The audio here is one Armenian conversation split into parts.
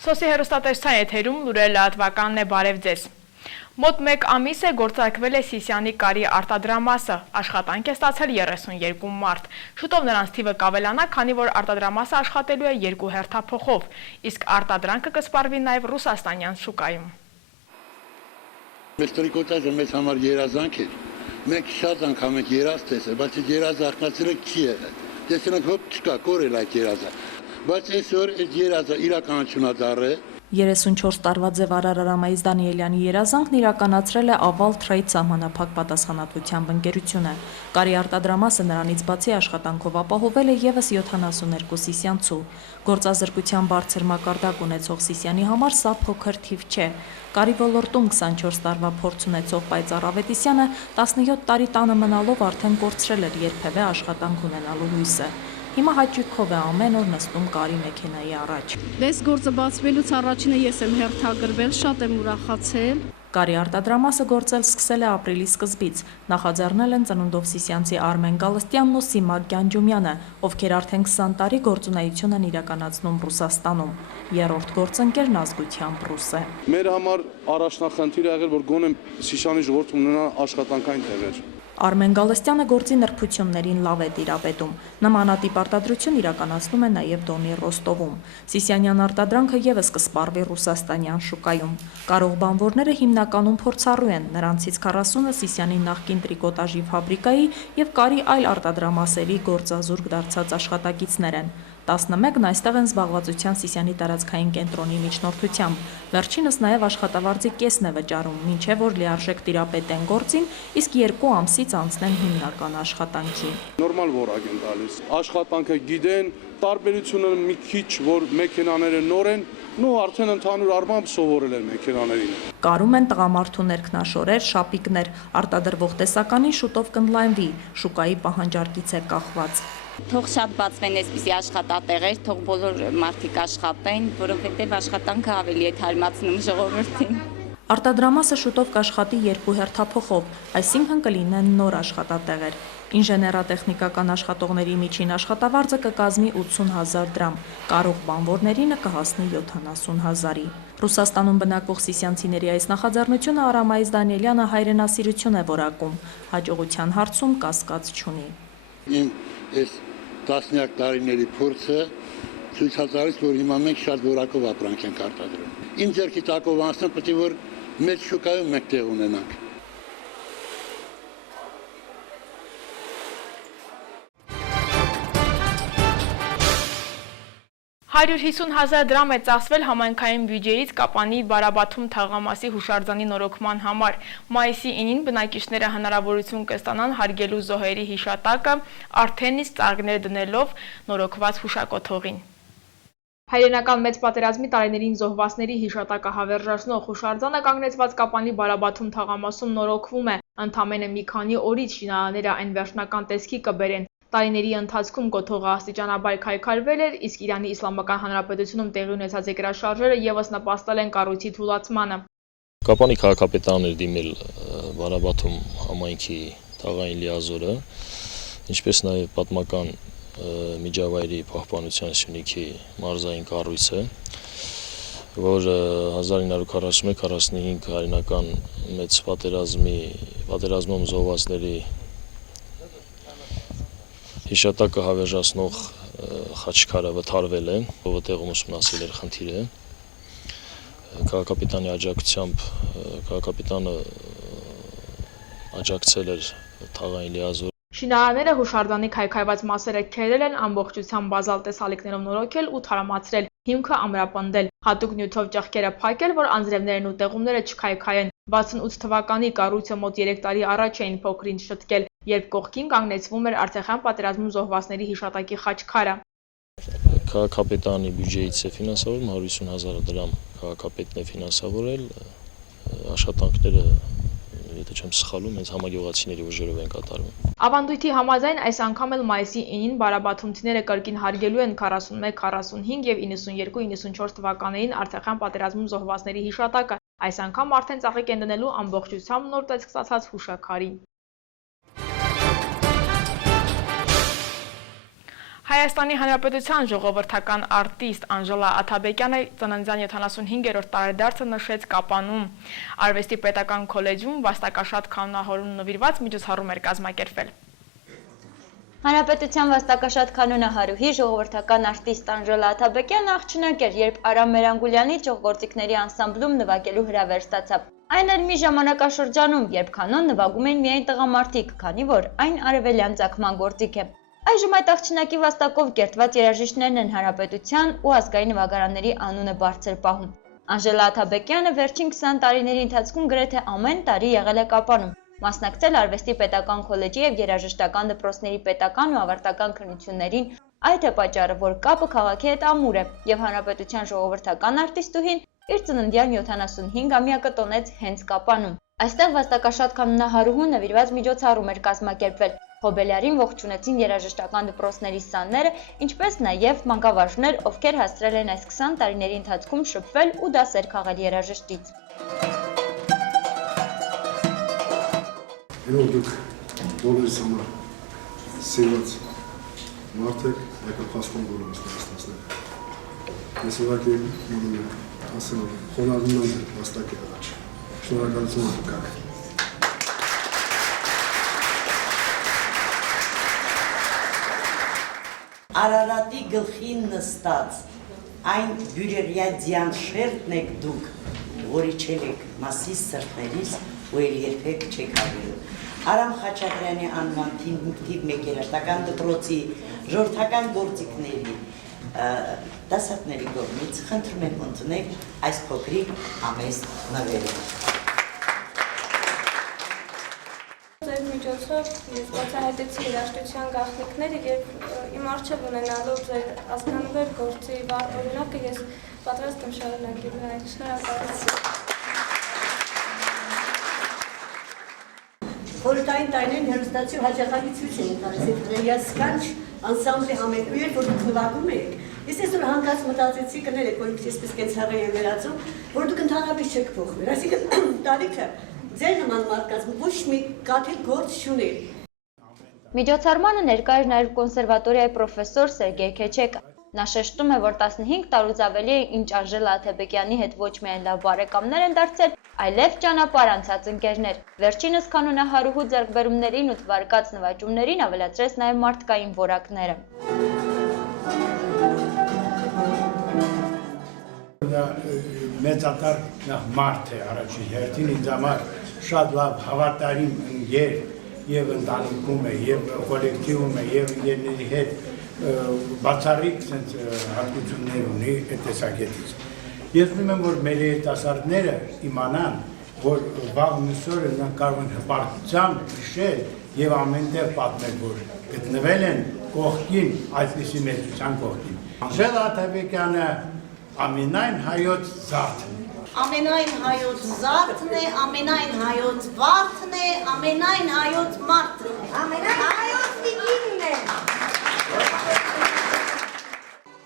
Սոսի հեռուստատեսության եթերում լուրերը լրատվականն է, բարև ձեզ։ Մոտ 1 ամիս է գործարկվել է Սիսիանի կարի արտադրամասը, աշխատանք է ստացել 32 մարդ։ Շուտով նրանց թիվը կավելանա, քանի որ արտադրամասը աշխատելու է 2 հերթափոխով, իսկ արտադրանքը կսպառվի նաև ռուսաստանյան շուկայում։ Մեծ տրիկոտաժը մեզ համար երազանք էր, մենք շատ անգամ ենք երազ տեսել, բայց երազը արթնացել չի եղել, տեսնենք հոտ չկա, կորել այդ երազը, բայց այսօր այդ երազը իրականություն դառել է։ 34 տարվա ձև Արարարամայից Դանիելյանի երազանքն իրականացրել է Aval Trade սահմանափակ պատասխանատվությամբ ընկերությունը։ Կարի արտադրամասը նրանից բացի աշխատանքով ապահովել է ևս 72 սիսյանցու։ Գործազրկության բարձր մակարդակ ունեցող Սիսիանի համար սա փոքր թիվ չէ։ Կարի ոլորտում 24 տարվա փորձ ունեցող Պայծառ Ավետիսյանը 17 տարի տանը մնալով արդեն կորցրել էր երբևէ աշխատանք ունենալու հույսը։ Հիմա հաճույքով է ամեն օր նստում կարի մեքենայի առաջ։ Դες գործը բացվելուց առաջինը ես եմ հերթագրվել, շատ եմ ուրախացել։ Կարի արտադրամասը գործել սկսել է ապրիլի սկզբից։ Նախաձեռնել են ծնունդով Սիսյանցի Արմեն Գալստյանն ու Սիմակ Գյանջումյանը, ովքեր արդեն 20 տարի գործունեություն են իրականացնում Ռուսաստանում։ Երրորդ գործընկերն ազգությամբ ռուս է։ Մեր համար առաջնախնդիրը եղել, որ գոնե Սիսիանի ժողովուրդը ունենա աշխատանքային տեղեր։ Արմեն Գալստյանը գործի նրբություններին լավ է տիրապետում։ Նմանատիպ արտադրություն իրականացնում է նաև Դոնի Ռոստովում։ Սիսյանյան արտադրանքը ևս կսպառվի ռուսաստանյան շուկայում։ Կարող բանվորները հիմնականում փորձառու են, նրանցից 40-ը Սիսյանի նախկին տրիկոտաժի ֆաբրիկայի եւ կարի այլ արտադրամասերի գործազուրկ դարձած աշխատակիցներ են։ 11-ն այստեղ են զբաղվածության Սիսիանի տարածքային կենտրոնի միջնորդությամբ։ Վերջինս նաև աշխատավարձի կեսն է վճարում, մինչև որ լիարժեք տիրապետեն գործին, իսկ 2 ամսից անցնեն հիմնական աշխատանքի։ Նորմալ որակ են տալիս։ Աշխատանքը գիտեն, տարբերությունը մի քիչ, որ մեքենաները նոր են, նո արդեն ընդհանուր առմամբ սովորել են մեքենաներին։ Կարում են տղամարդու ներքնաշորեր, շապիկներ, արտադրվող տեսականին շուտով կընդլայնվի, շուկայի պահանջարկից է կախված։ Թող շատ բացվեն այսպիսի աշխատատեղեր, թող բոլոր մարդիկ աշխատեն, որովհետև աշխատանքը ավելի է թարմացնում ժողովրդին։ Արտադրամասը շուտով կաշխատի 2 հերթափոխով, այսինքն կլինեն նոր աշխատատեղեր։ Ինժեներատեխնիկական աշխատողների միջին աշխատավարձը կկազմի 80,000 դրամ, կարող բանվորներինը կհասնի 70,000-ի։ Ռուսաստանում բնակվող սիսյանցիների այս նախաձեռնությունը Արամայից Դանիելյանը հայրենասիրություն է որակում, հաջողության հարցում կասկած չունի։ Իմ այս տասնյակ տարիների փորձը ցույց է տալիս, որ հիմա մենք շատ որակով ապրանք ենք արտադրում։ Իմ ձեռքի տակով անցնեմ, պետք է որ մեծ շուկայում մենք տեղ ունենանք։ $150,000 դրամ է ծախսվել համայնքային բյուջեից Կապանի Բարաբաթում թաղամասի հուշարձանի նորոգման համար։ Մայիսի 9-ին բնակիչները հնարավորություն կստանան հարգելու զոհերի հիշատակը, արդեն իսկ ծաղիկներ դնելով նորոգված հուշակոթողին։ Հայրենական մեծ պատերազմի տարիներին զոհվածների հիշատակը հավերժացնող հուշարձանը կանգնեցված Կապանի Բարաբաթում թաղամասում նորոգվում է։ Ընդամենը մի քանի օրից շինարանները այն վերջնական տեսքի կբերեն։ Տարիների ընթացքում կոթողը աստիճանաբար քայքայվել էր, իսկ Իրանի Իսլամական Հանրապետությունում տեղի ունեցած երկրաշարժերը ևս նպաստել են կառույցի թուլացմանը։ Կապանի քաղաքապետարան էր դիմել Բարաբաթում համայնքի թաղային լիազորը, ինչպես նաև պատմական միջավայրի պահպանության սյունիքի մարզային կառույցը, որ 1941-45 հայրենական մեծ պատերազմում զոհվածների հիշատակը հավերժացնող խաչքարը վթարվել է, ով տեղում ուսումնասիրել էր խնդիրը։ Քաղաքապետանի աջակցությամբ քաղաքապետանը աջակցել էր թաղային լիազոր։ Շինարանները հուշարձանի քայքայված մասերը քերել են, ամբողջությամբ բազալ տեսալիքներով նորոգել ու թարմացրել, հիմքը ամրապնդել, հատուկ նյութով ճեղքերը փակել, որ անձրևներն ու տեղումները չքայքայեն։ 68 թվականի կառույցը մոտ 3 տարի առաջ էին փոքրինչ շտկել, երբ կողքին կանգնեցվում էր Արցախյան պատերազմում զոհվածների հիշատակի խաչքարը։ Քաղաքապետարանի բյուջեից է ֆինանսավորում 150,000 դրամ քաղաքապետն է ֆինանսավորել, աշխատանքները եթե չեմ սխալվում, հենց համագյուղացիների ուժերով են կատարվում։ Ավանդույթի համաձայն այս անգամ էլ մայիսի 9-ին բարաբաթումցիները կրկին հարգելու են 41, 45 եւ 92-94 թվականներին Արցախյան պատերազմում զոհվածների հիշատակը։ Այս անգամ արդեն ծաղիկ են դնելու ամբողջությամբ նոր տեսք ստացած հուշաքարի։ Հայաստանի Հանրապետության ժողովրդական արտիստ Անժելա Աթաբեկյանը ծննդյան 75-րդ տարեդարձը նշեց Կապանում։ Արվեստի պետական քոլեջում վաստակաշատ կանոնահարուն նվիրված միջոցառում էր կազմակերպվել։ Հանրապետության վաստակաշատ կանոնահարուհի ժողովրդական արտիստ Անժելա Աթաբեկյանը աղջնակ էր, երբ Արամ Մերանգուլյանի ճյուղգործիքների անսամբլում նվագելու հրավեր ստացավ։ Այն էր մի ժամանակաշրջանում, երբ կանոն նվագում էին միայն տղամարդիկ, քանի որ այն արևելյան ծագման գործիք է։ Այժմ այդ աղջնակի վաստակով կերտված երաժիշտներն են հանրապետության ու ազգային նվագարանների անունը բարձր պահում։ Անժելա Աթաբեկյանը վերջին 20 տարիների ընթացքում գրեթե ամեն տարի եղել է Կապանում, մասնակցել արվեստի պետական քոլեջի եւ երաժշտական դպրոցների պետական ու ավարտական քննություններին, այդ է պատճառը, որ կապը քաղաքի հետ ամուր է եւ հանրապետության ժողովրդական արտիստուհին իր ծննդյան 75-ամյակը տոնեց հենց Կապանում։ Այստեղ վաստակաշատ կանոնահարուհուն նվիրված միջոցառում էր կազմակերպվել։ Հոբելյարին ողջունեցին երաժշտական դպրոցների սանները, ինչպես նաև մանկավարժներ, ովքեր հասցրել են այս 20 տարիների ընթացքում շփվել ու դասեր քաղել երաժշտից։ Ενώ դուք բոլորիս համար սիրված մարդ եք, եկապաստան բոլորս նստասներ։ Ես ուղղակի մոնում եմ, ասեմ, խոնարհվում եմ վաստակ է առաջ։ Շնորհակալություն դուք եք։ Արարատի գլխին նստած այն բյուրերյադյան շերտն եք դուք, որ իջել եք մասիս սրտերիս ու էլ երբեք չեք հավելու։ Արամ Խաչատրյանի անվան թիվ 1 երաժշտական դպրոցի ժողովրդական գործիքների դասատների կողմից խնդրում եմ ընդունել այս փոքրիկ ամեստ նվերը։ Ձեր միջոցով ես բացահայտեցի երաժշտության գաղտնիքները, երբ իմ առջև ունենալով ձեր ազգանվեր գործի վառ օրինակը ես պատրաստ եմ շարունակել այն։ Շնորհակալություն։ Խորհրդային տարիներին հեռուստացիով հաճախակի ցույց էին տալիս այդ ռեյասկանչ անսամբլի համերգները, որ դուք նվագում եք։ Ես այսօր հանկարծ մտածեցի կներեք, որ ինքս այսպես կենցաղի եմ վերածում, որ դուք ընդհանրապես չեք փոխվել։ Այսինքն տարիքը ձեր նման մարդկանց ոչ մի կաթիլ գործ չունի։ Միջոցառմանը ներկա էր նաև կոնսերվատորիայի պրոֆեսոր Սերգեյ Քեչեկը։ Նա շեշտում է, որ 15 տարուց ավելի է, ինչ Անժելա Աթաբեկյանի հետ ոչ միայն լավ բարեկամներ են դարձել, այլև ճանապարհ անցած ընկերներ։ Վերջինս կանոնահարուհու ձեռքբերումներին ու թվարկած նվաճումներին ավելացրեց նաև մարդկային որակները։ Մեծատար մարդ է առաջին հերթին, ինձ համար շատ լավ հավատարիմ ընկեր եւ ընտանիքում է, եւ կոլեկտիվում է, եւ ընկերների հետ բացառիկ հատկություններ ունի այդ տեսակետից։ Ես ուզում եմ, որ մեր երիտասարդները իմանան, որ վաղ մյուսօրը նրանք կարող են հպարտությամբ հիշել եւ ամենտեղ պատմել, որ գտնվել են կողքին այսպիսի մեծության կողքին։ Անժելա Աթաբեկյանը ամենայն հայոց զարդն է։ Ամենայն հայոց զարդն է, ամենայն հայոց վարդն է, ամենայն հայոց մարդն է, ամենայն հայոց տիկինն է։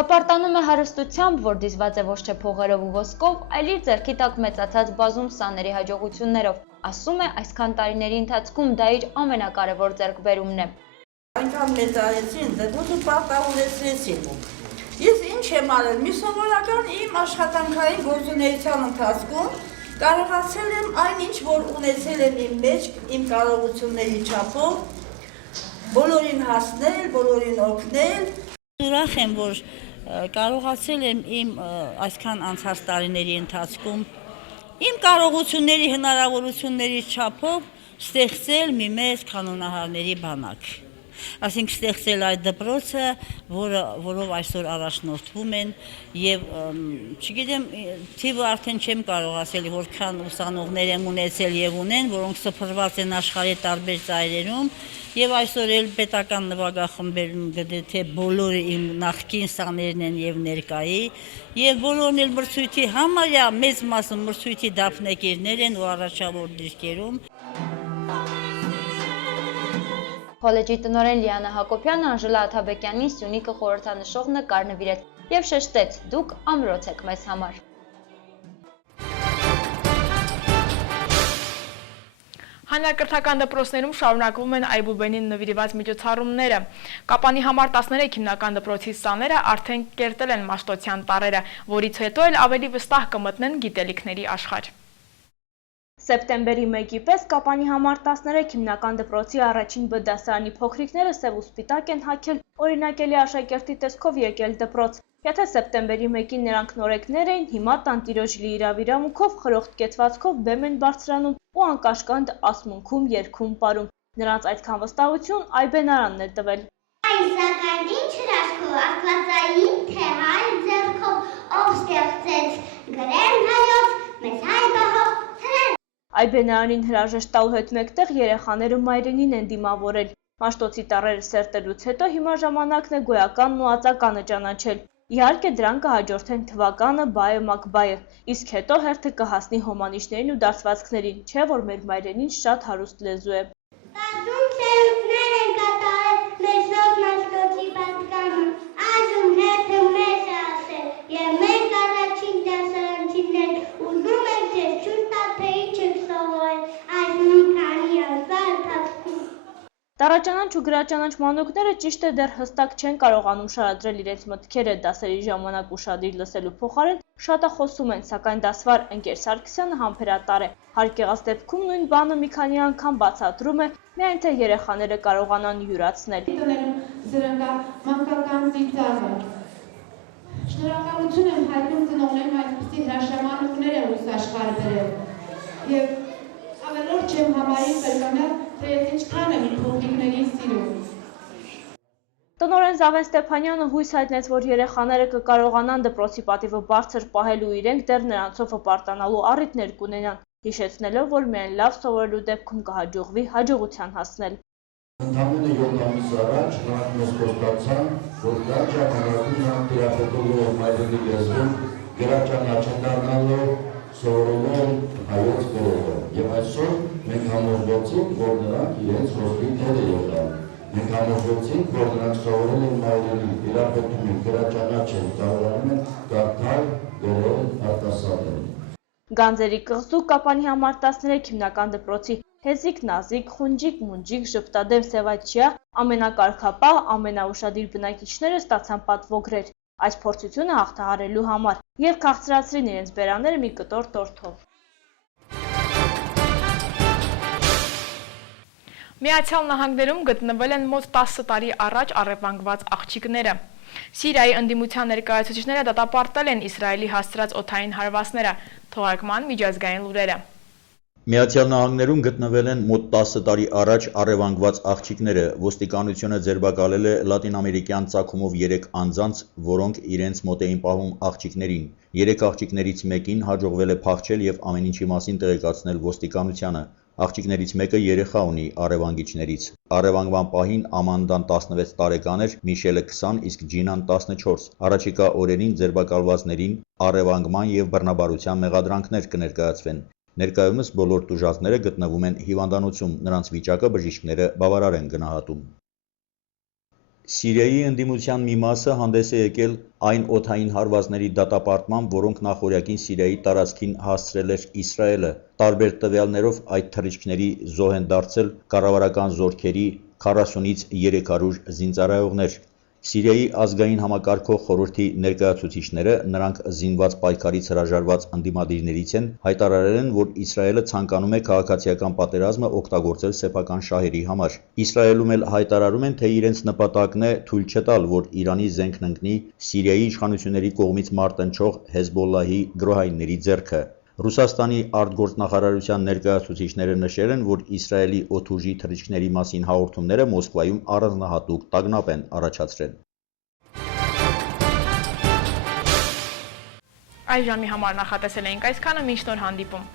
Հպարտանում է հարստությամբ, որ դիզված է ոչ թե փողերով ու ոսկով, այլ իր ձեռքի տակ մեծացած բազում սաների հաջողություններով։ Ասում է, այսքան տարիների ընթացքում դա իր ամենակարևոր ձեռքբերումն է։ Այնքան մեծարեցին, դեռ պարտավորեցրեցին։ Ես ինչ եմ արել, մի սովորական իմ աշխատանքային գործունեության ընթացքում կարողացել եմ այն ինչ, որ ունեցել եմ իմ մեջ, իմ կարողությունների չափով, բոլորին հասնել, բոլորին օգնել։ Ուրախ եմ, որ կարողացել եմ իմ այսքան անցած տարիների ընթացքում իմ կարողությունների, հնարավորությունների չափով ստեղծել մի մեծ կանոնահարների բանակ։ Այսինքն ստեղծել այդ դպրոցը, որով այսօր առաջնորդվում են եւ չգիտեմ, թիվը արդեն չեմ կարող ասել, որքան ուսանողներ են ունեցել եւ ունեն, որոնք սփռված են աշխարհի տարբեր ծայրերում եւ այսօր էլ պետական նվագախմբերում գրեթե բոլորը իմ նախկին սաներն են եւ ներկայի եւ բոլորն էլ մրցույթի համարյա մեծ մասը մրցույթի դափնեկիրներ են ու առաջավոր դիրքերում։ Քոլեջի տնօրեն Լիանա Հակոբյանը Անժելա Աթաբեկյանին Սյունիքը խորհրդանշող նկար նվիրեց եւ շեշտեց. «Դուք ամրոց եք մեզ համար»։ Հանրակրթական դպրոցներում շարունակվում են այբուբենին նվիրված միջոցառումները։ Կապանի համար 13 հիմնական դպրոցի սաները արդեն կերտել են Մաշտոցյան տառերը, որից հետո էլ ավելի վստահ կմտնեն գիտելիքների աշխարհ։ Սեպտեմբերի 1-ի պես Կապանի համար 13 հիմնական դպրոցի առաջին B դասարանի փոքրիկները սև ու սպիտակ են հագել օրինակելի աշակերտի տեսքով եկել դպրոց։ Եթե սեպտեմբերի 1-ին նրանք նորեկներ էին, հիմա տանտիրոջ լի իրավիրանքով խրոխտ կեցվածքով բեմ են բարձրանում ու անկաշկանդ ասմունքում երգում պարում։ Նրանց այդքան վստահություն Այբենարանն է տվել։ Այն սակայն ինչ հրաշքով, աստվածային թե հայ ձեռքով, ով ստեղծեց գրել հայոց, մեզ հայ բահով թրել։ Այբենարանին հրաժեշտ տալու հետ մեկտեղ երեխաները մայրենին են դիմավորել։ Մաշտոցի տառերը սերտելուց հետո հիմա ժամանակն է գոյականն ու ածականը ճանաչել։ Իհարկե դրան կհաջորդեն թվականը, բայը, մակբայը, իսկ հետո հերթը կհասնի հոմանիշներին ու դարձվածքներին, չէ որ մեր մայրենին շատ հարուստ լեզու է։ Տասում սերունդներ են կատարել մեր շոտ Մաշտոցի պատկանը, այժմ հերթը մեզ է ասել, և մենք առաջին դասարանցիներ ուզում ենք ձեզ չուր տալ, թե ինչ եք սովորել այս մի քանի ամսվա ընթացքում։ Տառաճանաչ ու գրաճանաչ մանուկները ճիշտ է դեռ հստակ չեն կարողանում շարադրել իրենց մտքերը դասերի ժամանակ ուշադիր լսելու փոխարեն շատախոսում են, սակայն դասվար ընկեր Սարգսյանը համբերատար է։ Հարկ եղած դեպքում նույն բանը մի քանի անգամ բացատրում է, միայն թե երեխաները կարողանան յուրացնել։ Զրնգա մանկական ծիծաղը։ Շնորհակալություն եմ հայտնում ծնողներն այսպիսի հրաշամանուկներ են ուսի աշխարհ բերել։ Եվ ավելորդ չեմ համարի կրկնել, թե ես ինչքան եմ իմ փոքրիկներին սիրում։ Տնօրեն Զավեն Ստեփանյանը հույս հայտնեց, որ երեխաները կկարողանան դպրոցի պատիվը բարձր պահել ու իրենք դեռ նրանցով հպարտանալու առիթներ կունենան, հիշեցնելով, որ միայն լավ սովորելու դեպքում կհաջողվի հաջողության հասնել։ Ընդամենը 7 ամիս առաջ նրանք մեզ խոստացան, որ կա ժամանակում նրանք թերապետելով մայրենի լեզվում գրաճանաչ են դառնալով, սովորելով հայոց գրողը։ Եվ այսօր մենք համոզվեցինք, որ նրանք իրենց ոսկի թերը եղան։ Մենք համոզվեցինք, որ նրանք սովորել են մայրենի, թերապետում են, գրաճանաչ են, կարողանում են կարդալ, գրել, արտասանել։ Գանձերի կղզու Կապանի համար 13 հիմնական դպրոցի Հեզիկ, Նազիկ, Խունջիկ, Մունջիկ, Ժպտադեմ, Սևաչյա, ամենակարգապահ, ամենաուշադիր բնակիչները ստացան պատվոգրեր։ Այս փորձությունը հաղթահարելու համար եւ քաղցրացրին իրենց բերաները մի կտոր տորթով։ Միացյալ Նահանգներում գտնվել են մոտ 10 տարի առաջ առևանգված աղջիկները։ Սիրիայի ընդդիմության ներկայացուցիչները դատապարտել են Իսրայելի հասցրած օդային հարվածները, թողարկման միջազգային լուրերը։ Միացյալ Նահանգներում գտնվել են մոտ 10 տարի առաջ առևանգված աղջիկները, ոստիկանությունը ձերբակալել է լատինամերիկյան ծագումով 3 անձանց, որոնք իրենց մոտ էին պահում աղջիկներին։ 3 աղջիկներից մեկին հաջողվել է փախչել եւ ամեն ինչի մասին տեղեկացնել ոստիկանությանը։ Աղջիկներից մեկը երեխա ունի առևանգիչներից։ Առևանգման պահին Ամանդան 16 տարեկան էր, Միշելը 20, իսկ Ջինան 14։ Առաջիկա օրերին ձերբակալվածներին առևանգման եւ բռնաբարության մեղադրանքներ կներկայացվեն։ Ներկայումս բոլոր տուժածները գտնվում են հիվանդանոցում, նրանց վիճակը բժիշկները բավարար են գնահատում։ Սիրիայի ընդդիմության մի մասը հանդես է եկել այն օդային հարվածների դատապարտման, որոնք նախօրյակին Սիրիայի տարածքին հասցրել էր Իսրայելը։ Տարբեր տվյալներով այդ թռիչքների զոհ են դարձել կառավարական զորքերի 40-ից 300 զինծառայողներ։ Սիրիայի ազգային համակարգող խորհրդի ներկայացուցիչները, նրանք զինված պայքարից հրաժարված ընդդիմադիրներից են, հայտարարել են, որ Իսրայելը ցանկանում է քաղաքացիական պատերազմը օգտագործել սեփական շահերի համար։ Իսրայելում էլ հայտարարում են, թե իրենց նպատակն է թույլ չտալ, որ Իրանի զենքն ընկնի Սիրիայի իշխանությունների կողմից մարտնչող Հեզբոլլահի գրոհայինների ձեռքը։ Ռուսաստանի արտգործնախարարության ներկայացուցիչները նշել են, որ Իսրայելի օդուժի թռիչքների մասին հաղորդումները Մոսկվայում առանձնահատուկ տագնապ են առաջացրել։ Այս ժամի համար նախատեսել էինք այսքանը, մինչ նոր հանդիպում։